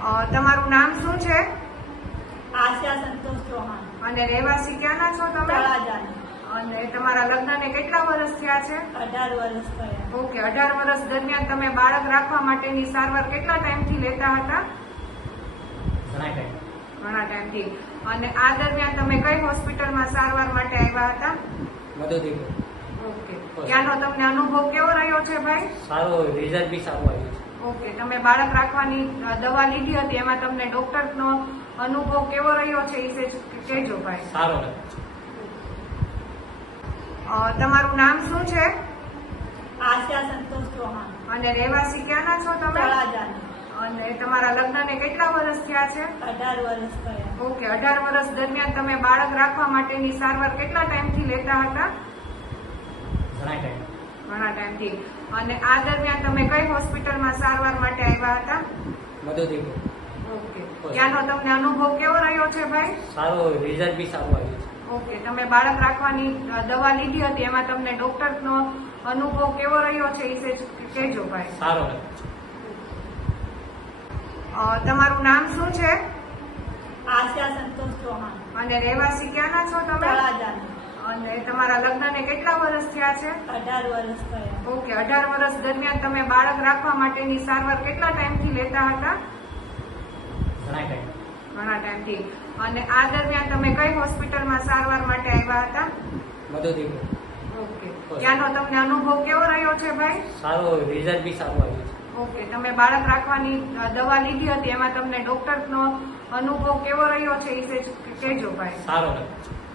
તમારું નામ શું છે? આશા સંતોષ ચૌહાણ. અને રહેવાસી ક્યાંના છો તમે? તળાજાની. અને તમારા લગ્નને કેટલા વર્ષ થયા છે? 18 વર્ષ થયા. ઓકે, 18 વર્ષ દરમિયાન તમે બાળક રાખવા માટેની સારવાર કેટલા ટાઈમથી લેતા હતા? ઘણા ટાઈમથી. અને આ દરમિયાન તમે કઈ હોસ્પિટલમાં સારવાર માટે આવ્યા હતા? ઓકે, ત્યાંનો તમને અનુભવ કેવો રહ્યો છે ભાઈ? સારો, રિઝલ્ટ બી સારું આવ્યું છે. ઓકે, તમે બાળક રાખવાની દવા લીધી હતી, એમાં તમને ડોક્ટરનો અનુભવ કેવો રહ્યો છે એ કહેજો ભાઈ. સારો. તમારું નામ શું છે? આશા સંતોષ ચૌહાણ. અને રહેવાસી ક્યાંના છો તમે? તળાજાની. અને તમારા લગ્નને કેટલા વર્ષ થયા છે? 18 વર્ષ થયા. ઓકે, 18 વર્ષ દરમિયાન તમે બાળક રાખવા માટેની સારવાર કેટલા ટાઈમથી લેતા હતા? ઘણા ટાઈમથી. અને આ દરમિયાન તમે કઈ હોસ્પિટલમાં સારવાર માટે આવ્યા હતા? ઓકે, ત્યાંનો તમને અનુભવ કેવો રહ્યો છે ભાઈ? સારો, રિઝલ્ટ બી સારું આવ્યું છે. ઓકે, તમે બાળક રાખવાની દવા લીધી હતી, એમાં તમને ડોક્ટરનો અનુભવ કેવો રહ્યો છે એ કહેજો ભાઈ. સારો. તમારું નામ શું છે? આશા સંતોષ ચૌહાણ. અને રહેવાસી ક્યાંના છો તમે? તળાજાની. અને તમારા લગ્નને કેટલા વર્ષ થયા છે? 18 વર્ષ થયા. ઓકે, 18 વર્ષ દરમિયાન તમે બાળક રાખવા માટેની સારવાર કેટલા ટાઈમથી લેતા હતા? ઘણા ટાઈમથી. અને આ દરમિયાન તમે કઈ હોસ્પિટલમાં સારવાર માટે આવ્યા હતા? ઓકે, ત્યાંનો તમને અનુભવ કેવો રહ્યો છે ભાઈ? સારો, રિઝલ્ટ બી સારું આવ્યું છે. ઓકે, તમે બાળક રાખવાની દવા લીધી હતી, એમાં તમને ડોક્ટરનો અનુભવ કેવો રહ્યો છે એ કહેજો ભાઈ. સારો.